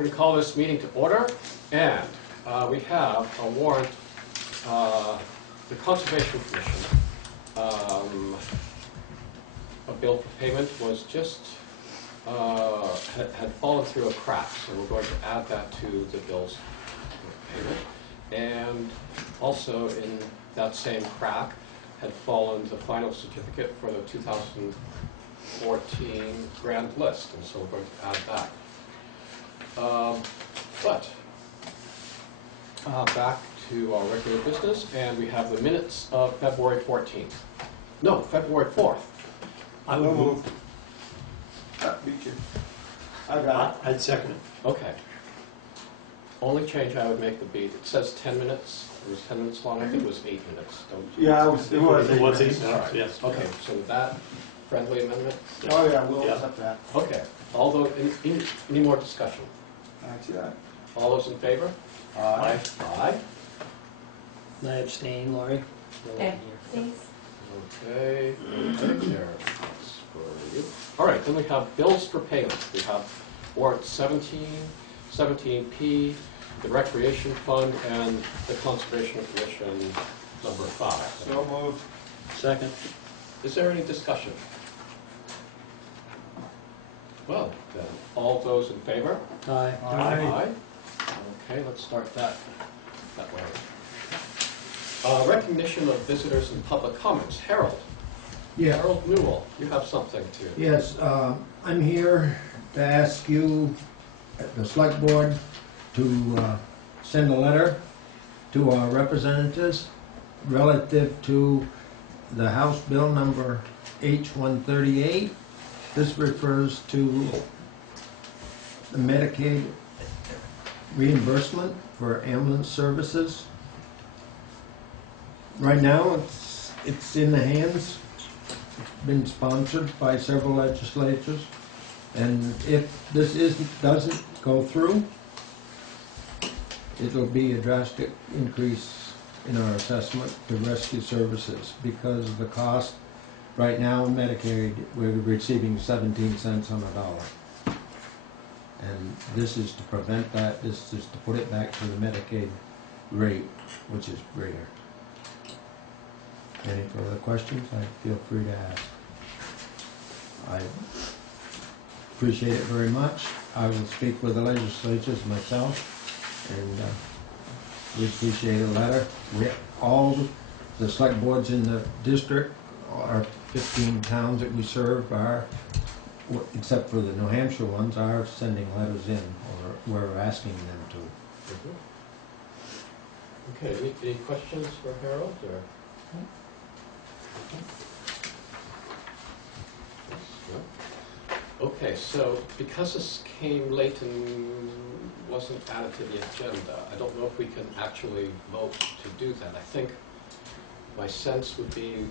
going to call this meeting to order, and we have a warrant. The Conservation Commission, a bill for payment was just had fallen through a crack, so we're going to add that to the bills for payment. And also in that same crack had fallen the final certificate for the 2014 grand list, and so we're going to add that. Back to our regular business, and we have the minutes of February 14th. No, February 4th. I will move. Beat you. I got it. I'd second it. Okay. Only change I would make would be, it says 10 minutes. It was 10 minutes long. I think it was 8 minutes. Don't you? Yeah, it was 8 minutes. Right. Yes. Okay, so with that friendly amendment? Oh yeah, we'll accept that. Okay. All those, any more discussion? That's it. All those in favor? Aye. Aye. I abstain, Laurie. Okay, please. Okay, there. That's for you. All right, then we have bills for payment. We have warrant 17, 17P, the Recreation Fund, and the Conservation Commission number 5. So moved. Second. Is there any discussion? Well, then, all those in favor? Aye. Aye. Okay, let's start that way. Recognition of visitors and public comments. Harold. Yeah. Harold Newell, you have something to. Yes, I'm here to ask you, the select board, to send a letter to our representatives relative to the House Bill number H-138. This refers to the Medicaid reimbursement for ambulance services. Right now, it's in the hands. It's been sponsored by several legislatures, and if this doesn't go through, it'll be a drastic increase in our assessment to rescue services, because of the cost. Right now, Medicaid, we're receiving 17 cents on a dollar. And this is to prevent that. This is to put it back to the Medicaid rate, which is greater. Any further questions? Feel free to ask. I appreciate it very much. I will speak with the legislatures myself, and we appreciate a letter. All the select boards in the district, our 15 towns that we serve, are, except for the New Hampshire ones, are sending letters in, or we're asking them to. Okay, any questions for Harold? Or? Okay, so because this came late and wasn't added to the agenda, I don't know if we can actually vote to do that. I think my sense would be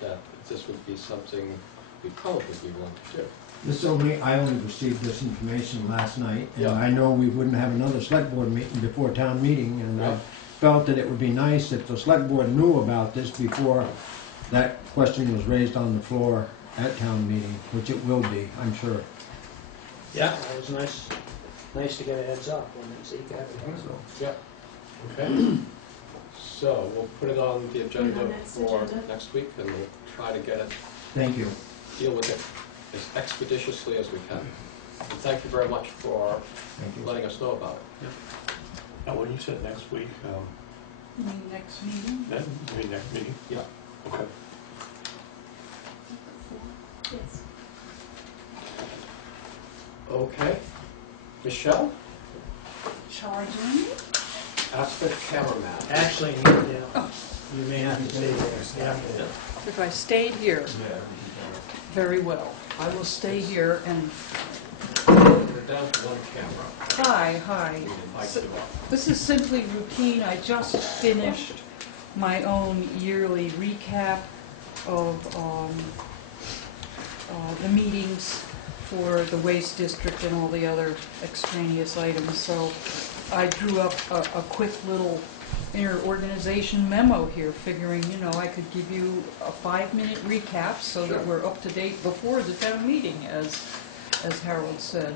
that this would be something we'd probably be willing to do. I only received this information last night, and Yeah. I know we wouldn't have another select board meeting before town meeting, and Yeah. I felt that it would be nice if the select board knew about this before that question was raised on the floor at town meeting, which it will be, I'm sure. Yeah, it was nice to get a heads up when it's advertised. Yeah. Okay. So we'll put it on the agenda for next week, and we'll try to get it, Thank you. deal with it as expeditiously as we can. And thank you very much for letting us know about it. Now, when you said next week, You mean next meeting? that, you mean next meeting? Yeah. Okay. Yes. Okay. Michelle, Charging? ask the cameraman. Actually, you may have to stay there. Yeah. If I stayed here, very well. I will stay here and, We're down to one camera. hi. We can mic you up. This is simply routine. I just finished my own yearly recap of the meetings for the waste district and all the other extraneous items. So I drew up a quick little inter-organization memo here, figuring, I could give you a 5-minute recap so that we're up to date before the town meeting, as as Harold said.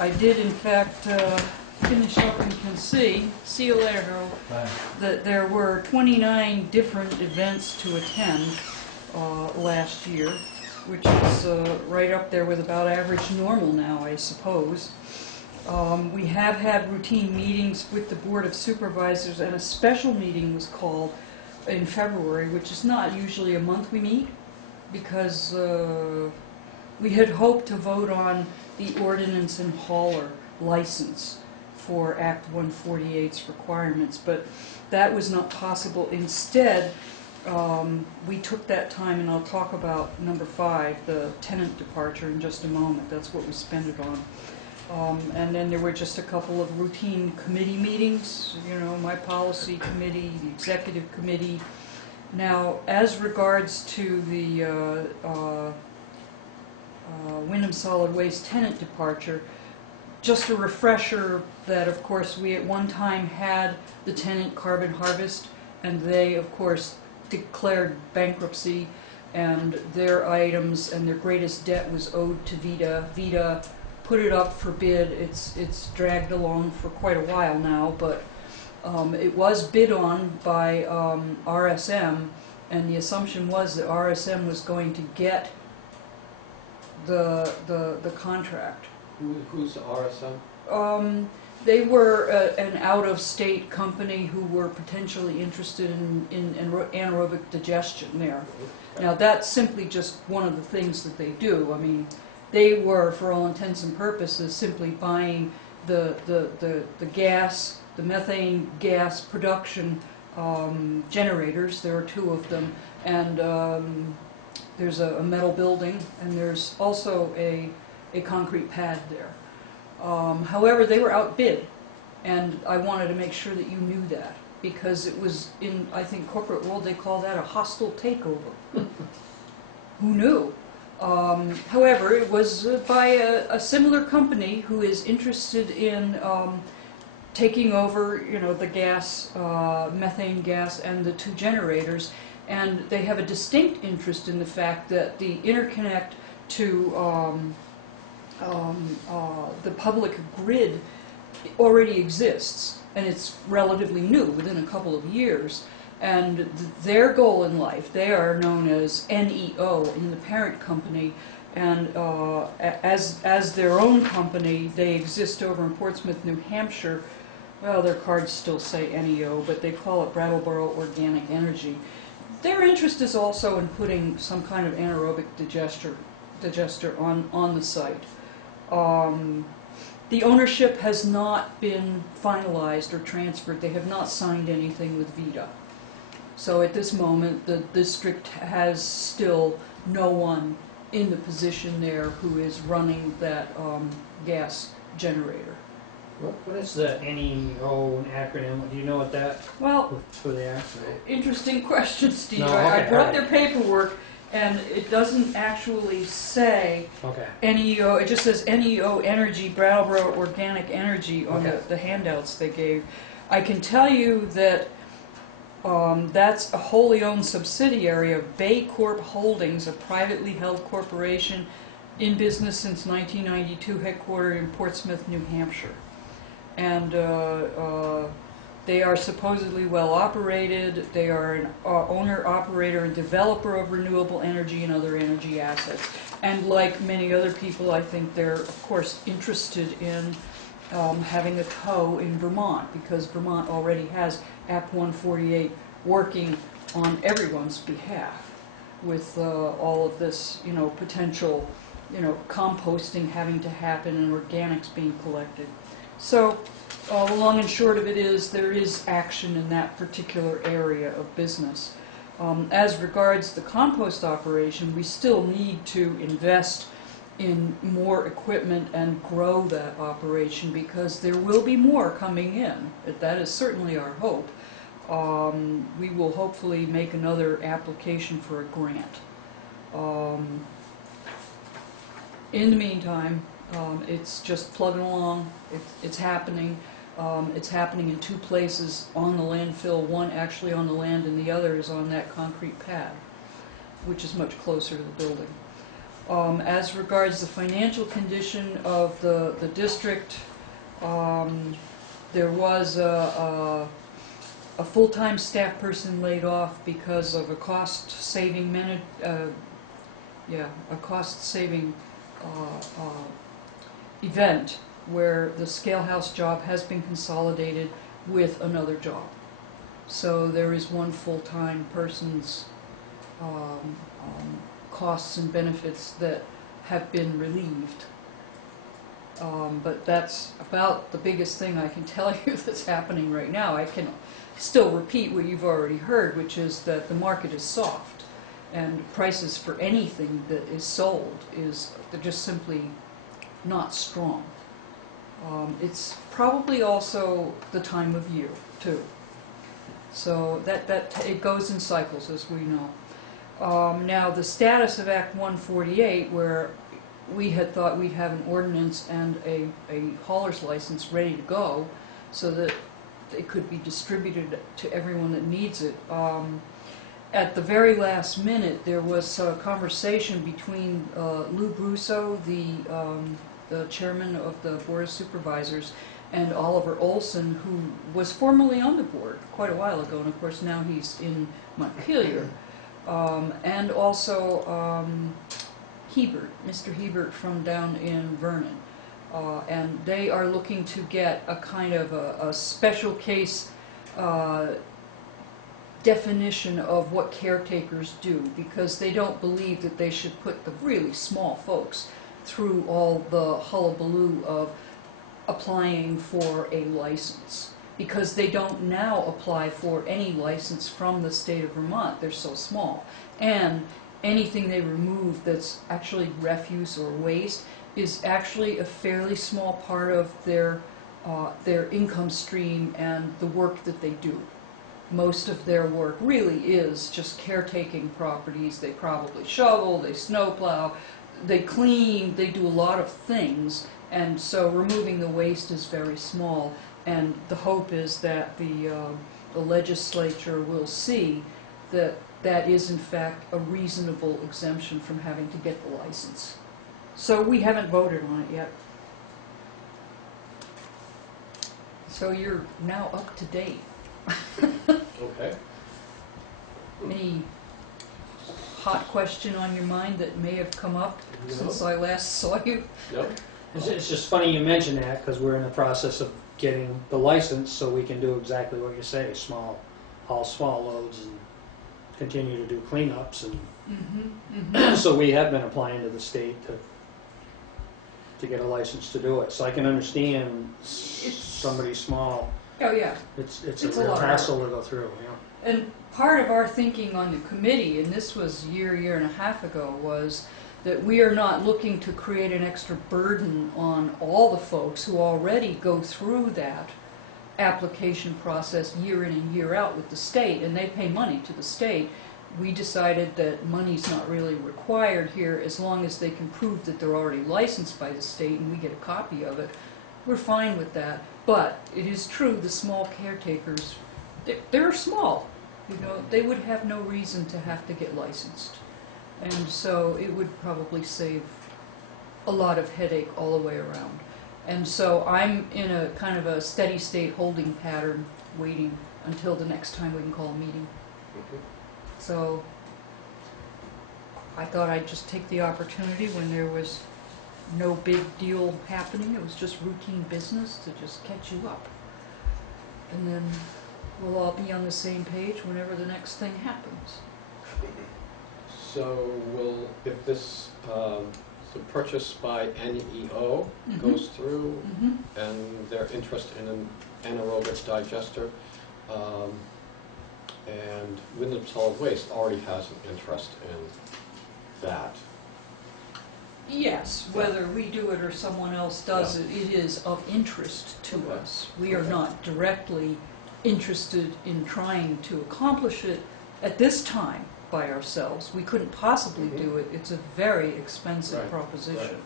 I did in fact finish up and can see you later, Harold, that there were 29 different events to attend last year, which is right up there with about average normal now, I suppose. We have had routine meetings with the Board of Supervisors, and a special meeting was called in February, which is not usually a month we meet, because we had hoped to vote on the ordinance and hauler license for Act 148's requirements, but that was not possible. Instead, we took that time, and I'll talk about number 5, the tenant departure, in just a moment. That's what we spent it on. And then there were just a couple of routine committee meetings, you know, my policy committee, the executive committee. Now, as regards to the Wyndham Solid Waste tenant departure, just a refresher that, of course, we at one time had the tenant Carbon Harvest, and they, of course, declared bankruptcy, and their items and their greatest debt was owed to Vita. Vita put it up for bid. It's dragged along for quite a while now, but it was bid on by RSM, and the assumption was that RSM was going to get the contract. Who's RSM? They were an out-of-state company who were potentially interested in anaerobic digestion there. Now, that's simply just one of the things that they do. I mean, they were, for all intents and purposes, simply buying the gas, the methane gas production generators. There are 2 of them, and there's a metal building, and there's also a concrete pad there. However, they were outbid, and I wanted to make sure that you knew that, because it was in, I think, corporate world, they call that a hostile takeover. Who knew? However, it was by a similar company who is interested in taking over, you know, the gas, methane gas, and the 2 generators, and they have a distinct interest in the fact that the interconnect to the public grid already exists, and it's relatively new, within a couple of years. And their goal in life, they are known as NEO in the parent company, and as their own company, they exist over in Portsmouth, New Hampshire. Well, their cards still say NEO, but they call it Brattleboro Organic Energy. Their interest is also in putting some kind of anaerobic digester on the site. The ownership has not been finalized or transferred. They have not signed anything with Vita. So at this moment, the district has still no one in the position there who is running that gas generator. What is the NEO acronym? Do you know what that, Well, for the acronym? interesting question, Steve. No, I okay, brought all their paperwork, and it doesn't actually say Okay. NEO. It just says NEO Energy, Brattleboro Organic Energy on Okay. the handouts they gave. I can tell you that that's a wholly owned subsidiary of Bay Corp Holdings, a privately held corporation in business since 1992, headquartered in Portsmouth, New Hampshire. And they are supposedly well operated. They are an owner, operator, and developer of renewable energy and other energy assets. And like many other people, I think they're, of course, interested in having a toe in Vermont, because Vermont already has Act 148 working on everyone's behalf with all of this, you know, potential, you know, composting having to happen and organics being collected. So the long and short of it is there is action in that particular area of business. As regards the compost operation, we still need to invest in more equipment and grow that operation, because there will be more coming in. That is certainly our hope. We will hopefully make another application for a grant. In the meantime, it's just plugging along. It's happening. It's happening in 2 places on the landfill, one actually on the land and the other is on that concrete pad, which is much closer to the building. As regards the financial condition of the district, there was a full-time staff person laid off because of a cost-saving event where the scale house job has been consolidated with another job. So there is one full-time person's costs and benefits that have been relieved. But that's about the biggest thing I can tell you that's happening right now. I can still repeat what you've already heard, which is that the market is soft, and prices for anything that is sold they're just simply not strong. It's probably also the time of year too. So it goes in cycles, as we know. Now the status of Act 148, where we had thought we'd have an ordinance and a hauler's license ready to go so that it could be distributed to everyone that needs it. At the very last minute, there was a conversation between Lou Brusso, the chairman of the Board of Supervisors, and Oliver Olson, who was formerly on the board quite a while ago, and of course now he's in Montpelier, and also Hebert, Mr. Hebert from down in Vernon. And they are looking to get a kind of a special case definition of what caretakers do, because they don't believe that they should put the really small folks through all the hullabaloo of applying for a license, because they don't now apply for any license from the state of Vermont. They're so small. And anything they remove that's actually refuse or waste is actually a fairly small part of their income stream and the work that they do. Most of their work really is just caretaking properties. They probably shovel, they snowplow, they clean, they do a lot of things, and so removing the waste is very small. And the hope is that the legislature will see that that is in fact a reasonable exemption from having to get the license. So we haven't voted on it yet. So you're now up to date. Okay. Any hot question on your mind that may have come up No. since I last saw you? No? It's just funny you mention that, because we're in the process of getting the license so we can do exactly what you say, haul small loads and continue to do cleanups. And so we have been applying to the state to get a license to do it. So I can understand somebody small. Oh yeah. It's It's a a real lot of hassle to go through. Yeah. And part of our thinking on the committee, and this was a year and a half ago, was that we are not looking to create an extra burden on all the folks who already go through that application process year in and year out with the state, and they pay money to the state. We decided that money's not really required here as long as they can prove that they're already licensed by the state and we get a copy of it. We're fine with that. But it is true, the small caretakers, they're small. You know, they would have no reason to have to get licensed. And so it would probably save a lot of headache all the way around. And so I'm in a kind of a steady state holding pattern, waiting until the next time we can call a meeting. So I thought I'd just take the opportunity when there was no big deal happening. It was just routine business to just catch you up. And then we'll all be on the same page whenever the next thing happens. So if this, the purchase by NEO goes through and they're interested in an anaerobic digester, and Wyndham Solid Waste already has an interest in that. Yes, whether we do it or someone else does it, it is of interest to us. We are not directly interested in trying to accomplish it at this time by ourselves. We couldn't possibly do it. It's a very expensive proposition. Right.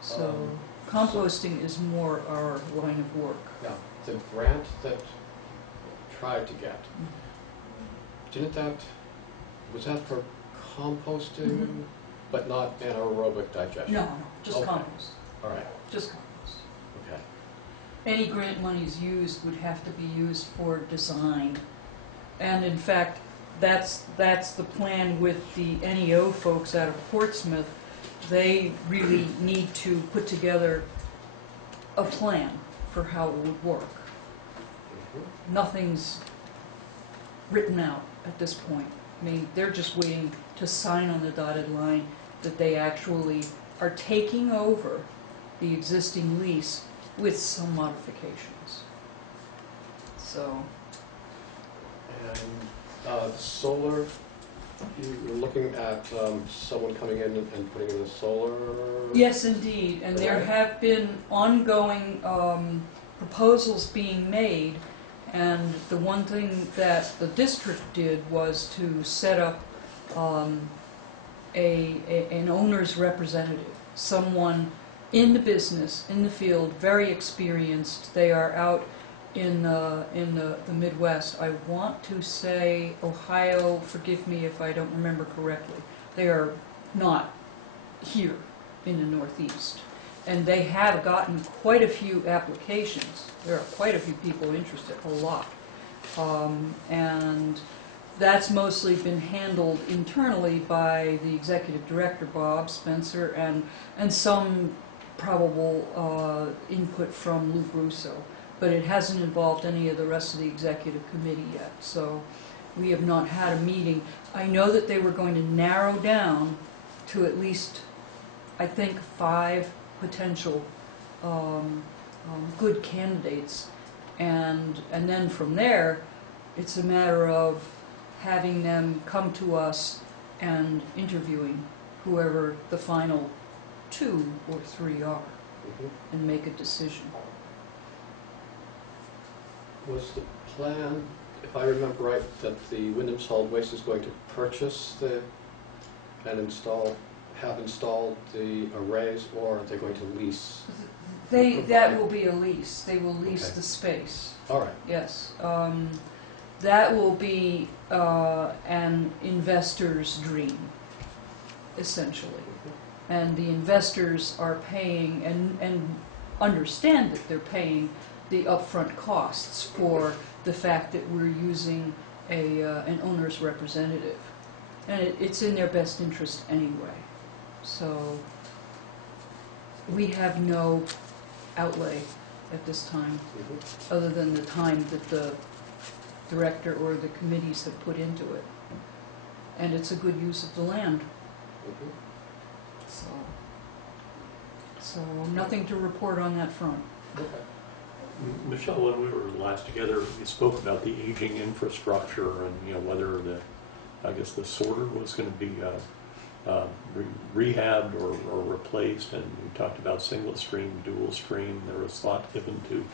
So composting is more our line of work. Yeah, the grant that tried to get, was that for composting? But not anaerobic digestion? No, just Okay. compost, All right, just compost. okay. Any grant monies used would have to be used for design. And in fact, that's the plan with the NEO folks out of Portsmouth. They really need to put together a plan for how it would work. Mhm. Nothing's written out at this point. I mean, they're just waiting to sign on the dotted line that they actually are taking over the existing lease with some modifications. So, And solar, you're looking at someone coming in and putting in a solar? yes, indeed, and there Right. have been ongoing proposals being made, and the one thing that the district did was to set up an owner's representative, someone in the business, in the field, very experienced. They are out in the Midwest. I want to say Ohio, forgive me if I don't remember correctly. They are not here in the Northeast. And they have gotten quite a few applications. There are quite a few people interested, a lot. And that's mostly been handled internally by the executive director, Bob Spencer, and some probable input from Luke Russo. But it hasn't involved any of the rest of the executive committee yet. So we have not had a meeting. I know that they were going to narrow down to at least, I think, 5 potential good candidates. And then from there, it's a matter of having them come to us and interviewing whoever the final 2 or 3 are Mhm. and make a decision. Was the plan, if I remember right, that the Wyndham Solid Waste is going to purchase and have installed the arrays, or are they going to lease? That will be a lease. They will lease Okay. the space. All right. Yes. That will be an investor's dream, essentially. And the investors are paying and understand that they're paying the upfront costs for the fact that we're using an owner's representative. And it's in their best interest anyway. So we have no outlay at this time, Mhm. other than the time that the director or the committees have put into it. And it's a good use of the land, Mhm. so nothing to report on that front. Okay. Michelle, when we were last together, we spoke about the aging infrastructure and, whether the sorter was going to be rehabbed or replaced, and we talked about single stream, dual stream. There was thought given to,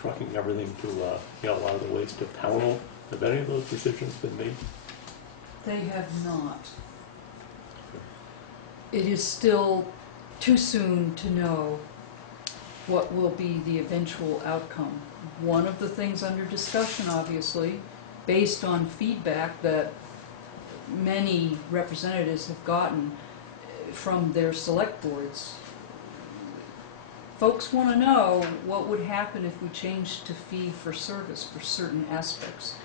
trucking everything to, a lot of the waste to Pownell. Have any of those decisions been made? They have not. It is still too soon to know what will be the eventual outcome. One of the things under discussion, obviously, based on feedback that many representatives have gotten from their select boards, folks want to know what would happen if we changed to fee for service for certain aspects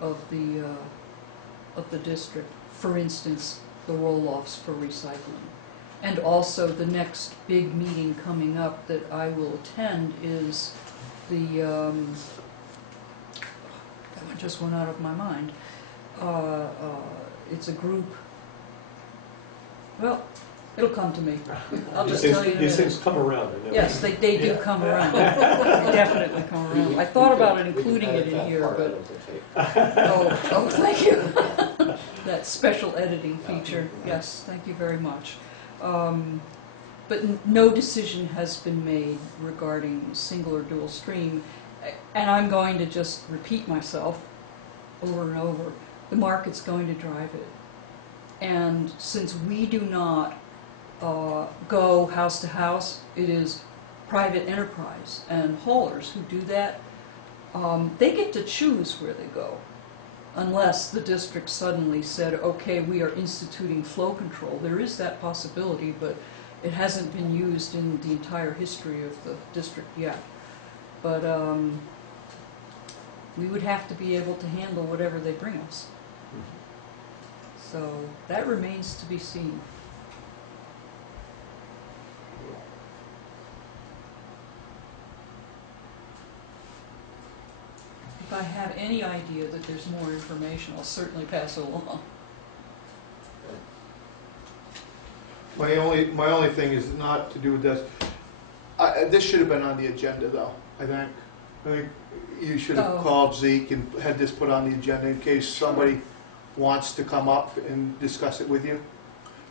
of the district. For instance, the roll-offs for recycling. And also the next big meeting coming up that I will attend is the, that one just went out of my mind. It's a group, well, it'll come to me. I'll just tell you in a These minute. things come around. I know. Yes, they do Yeah. come around. They definitely come around. I thought about including it in here, but, oh, thank you. That special editing feature, yes, thank you very much. But no decision has been made regarding single or dual stream, and I'm going to just repeat myself over and over. The market's going to drive it. And since we do not go house to house, it is private enterprise and haulers who do that. They get to choose where they go. unless the district suddenly said, okay, we are instituting flow control. There is that possibility, but it hasn't been used in the entire history of the district yet. But we would have to be able to handle whatever they bring us. So that remains to be seen. If I have any idea that there's more information, I'll certainly pass it along. My only thing is not to do with this. This should have been on the agenda, though, I think you should have Oh. called Zeke and had this put on the agenda in case somebody wants to come up and discuss it with you,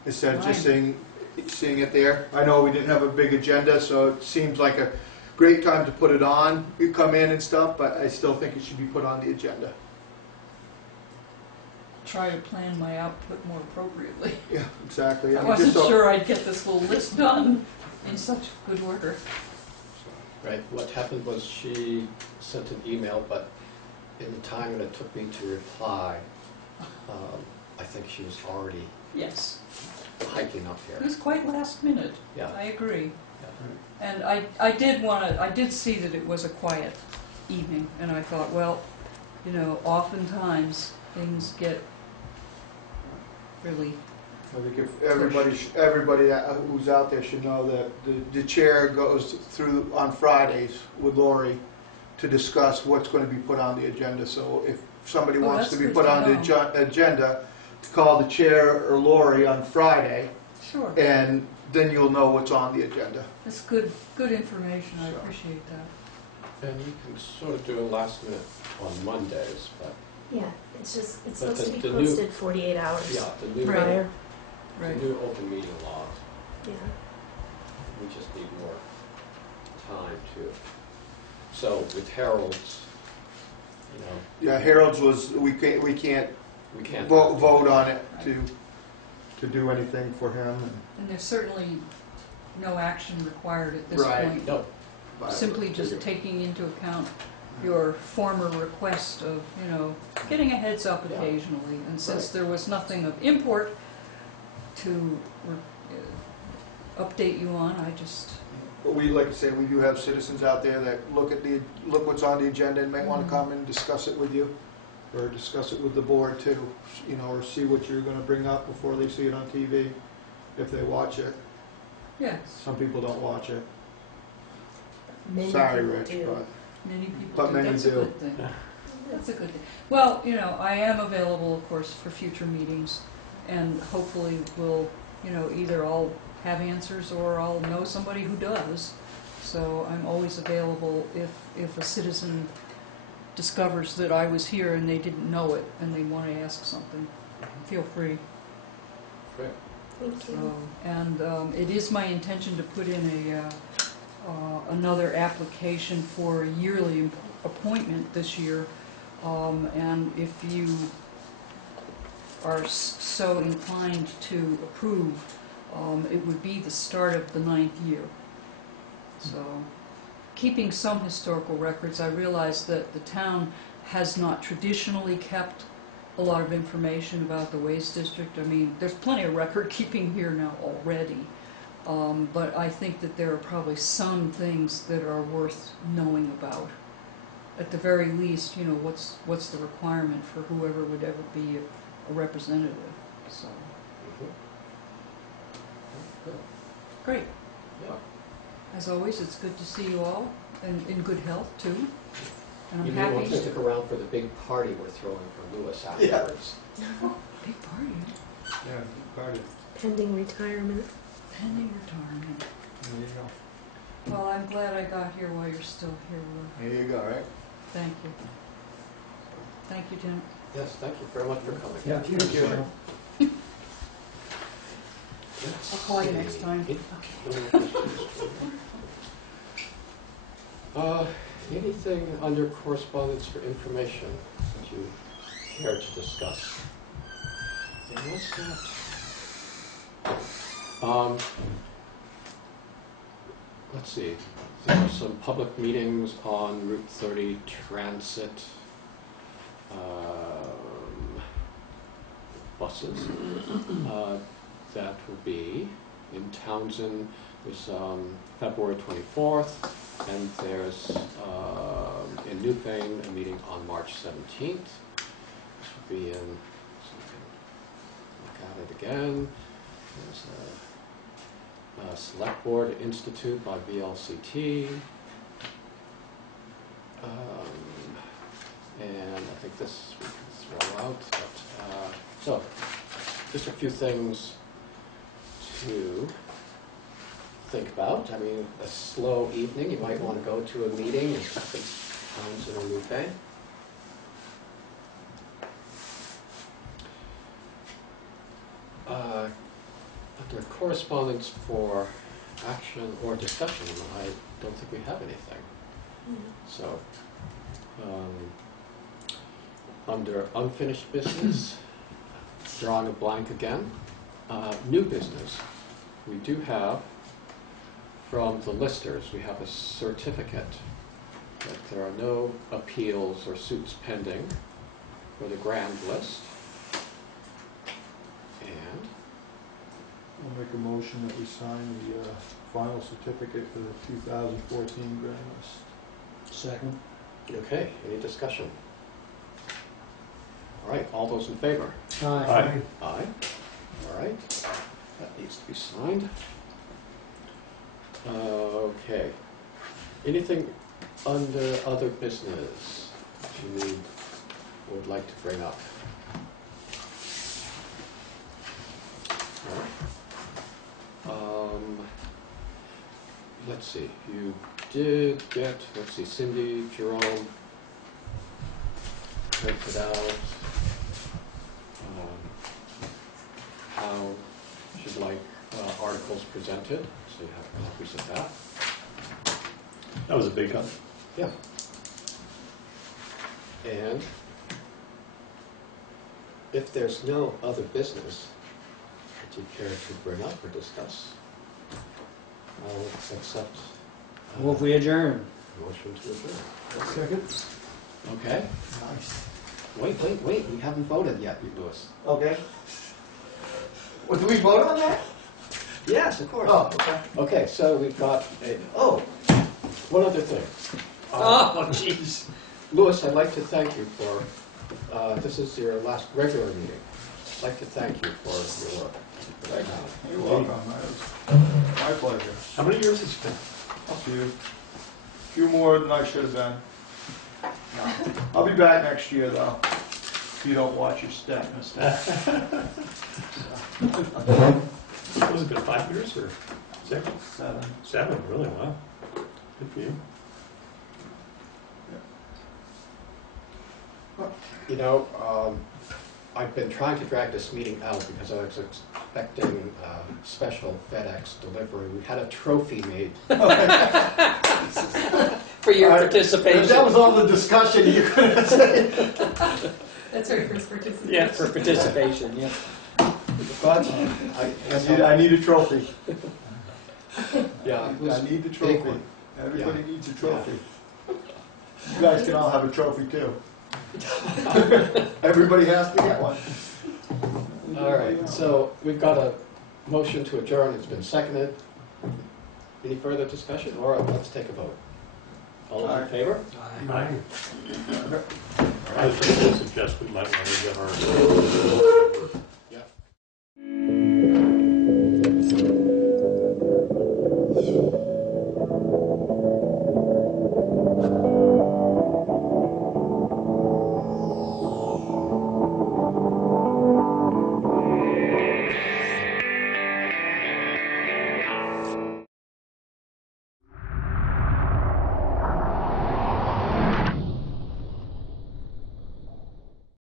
instead of just seeing it there. I know we didn't have a big agenda, so it seems like a great time to put it on. You come in and stuff, but I still think it should be put on the agenda. Try to plan my output more appropriately. Yeah, exactly. I mean, just wasn't so- sure I'd get this little list done in such good order. Right, what happened was she sent an email, but in the time that it took me to reply, I think she was already Yes, hiking up it here. was quite last minute. Yeah. I agree. Yeah. And I did see that it was a quiet evening, and I thought, well, you know, oftentimes things get really, I think if everybody who's out there should know that the chair goes through on Fridays with Lori to discuss what's going to be put on the agenda. So if somebody Oh, wants that's to be good put to on the know. agenda, to call the chair or Lori on Friday, sure, and then you'll know what's on the agenda. that's good information, I So. appreciate that. And you can sort of do a last minute on Mondays, but Yeah, it's just, it's But supposed to be the new- posted 48 hours yeah, the new, Right. prior. the Right. new open meeting law, Yeah. we just need more time to. So with Harold's, you know, Yeah, Harold's was, we can't we can't. vote on it to do anything for him. And there's certainly no action required at this Right. point. No, Simply just taking into account your former request of, you know, getting a heads up Yeah. occasionally. And since Right. there was nothing of import to update you on, I just, But we, like I say, we do have citizens out there that look what's on the agenda and may want Mhm. to come and discuss it with you, or discuss it with the board too, you know, or see what you're gonna bring up before they see it on TV, if they watch it. yes, Some people don't watch it. Many Sorry, people Rich, do. but many people But do. many That's do. a good thing. That's a good thing. Well, you know, I am available, of course, for future meetings, and hopefully we'll, you know, either I'll have answers or I'll know somebody who does. So I'm always available if a citizen discovers that I was here and they didn't know it and they want to ask something. Feel free. great. Thank you. So, and it is my intention to put in another application for a yearly appointment this year. And if you are so inclined to approve, it would be the start of the 9th year. So, keeping some historical records, I realize that the town has not traditionally kept a lot of information about the Waste District. I mean, there's plenty of record keeping here now already. But I think that there are probably some things that are worth knowing about. At the very least, you know, what's the requirement for whoever would ever be a representative. So, Mhm. Good. great. Yeah. As always, it's good to see you all, and in good health too. And You I'm may want happy. to stick around for the big party we're throwing for Lewis afterwards. Big party, yeah, party. Pending retirement. pending retirement. There you go. Well, I'm glad I got here while you're still here, Lou. There you go, right? Thank you. Thank you, Tim. Yes, thank you very much for coming. Yeah, Thank you. I'll call you next time. Anything under correspondence for information that you care to discuss? There was that. Let's see, there were some public meetings on Route 30 Transit. buses. That will be in Townsend. There's February 24th, and there's in Newfane a meeting on March 17th. This will be in, so you can look at it again. There's a Selectboard Institute by VLCT. And I think this we can throw out. But, so, just a few things to think about. I mean, a slow evening, you might want to go to a meeting in Townsend or Newfane. Under correspondence for action or discussion, I don't think we have anything. So, under unfinished business, drawing a blank again. New business, we do have from the listers, we have a certificate that there are no appeals or suits pending for the grand list. And I'll make a motion that we sign the final certificate for the 2014 grand list. Second. okay, any discussion? All right, all those in favor? Aye. Aye. All right, that needs to be signed. Okay. Anything under other business that you need or would like to bring up? All right. Let's see, you did get, let's see, Cindy, Jerome, printed out how she'd like articles presented, so you have copies of that. That was a big one. Yeah. And if there's no other business that you care to bring up or discuss, I'll accept Move we adjourn. motion to adjourn. Second. Okay. Nice. Wait, we haven't voted yet, you Louis. Okay. Well, do we vote on that? Yes, of course. Oh, okay. Okay, so we've got one other thing. Oh, jeez. Louis, I'd like to thank you for, this is your last regular meeting. I'd like to thank you for your work. Right now. You're welcome. My pleasure. How many years has it been? A few more than I should have been. No. I'll be back next year, though, if you don't watch your step and stuff. Was it been 5 years or 6? 7. 7, really? Wow. Good for you. You know, I've been trying to drag this meeting out because I was expecting special FedEx delivery. We had a trophy made. For your participation. If that was all the discussion you could have said. That's right, for participation. Yeah, for participation, yeah. But I need a trophy. yeah, it was I need the big trophy. one. Everybody needs a trophy. You guys can all have a trophy, too. Everybody has to get one. All right, so we've got a motion to adjourn. It's been seconded. Any further discussion? All right, let's take a vote. All those in favor? Aye. I was going to suggest we might want to give our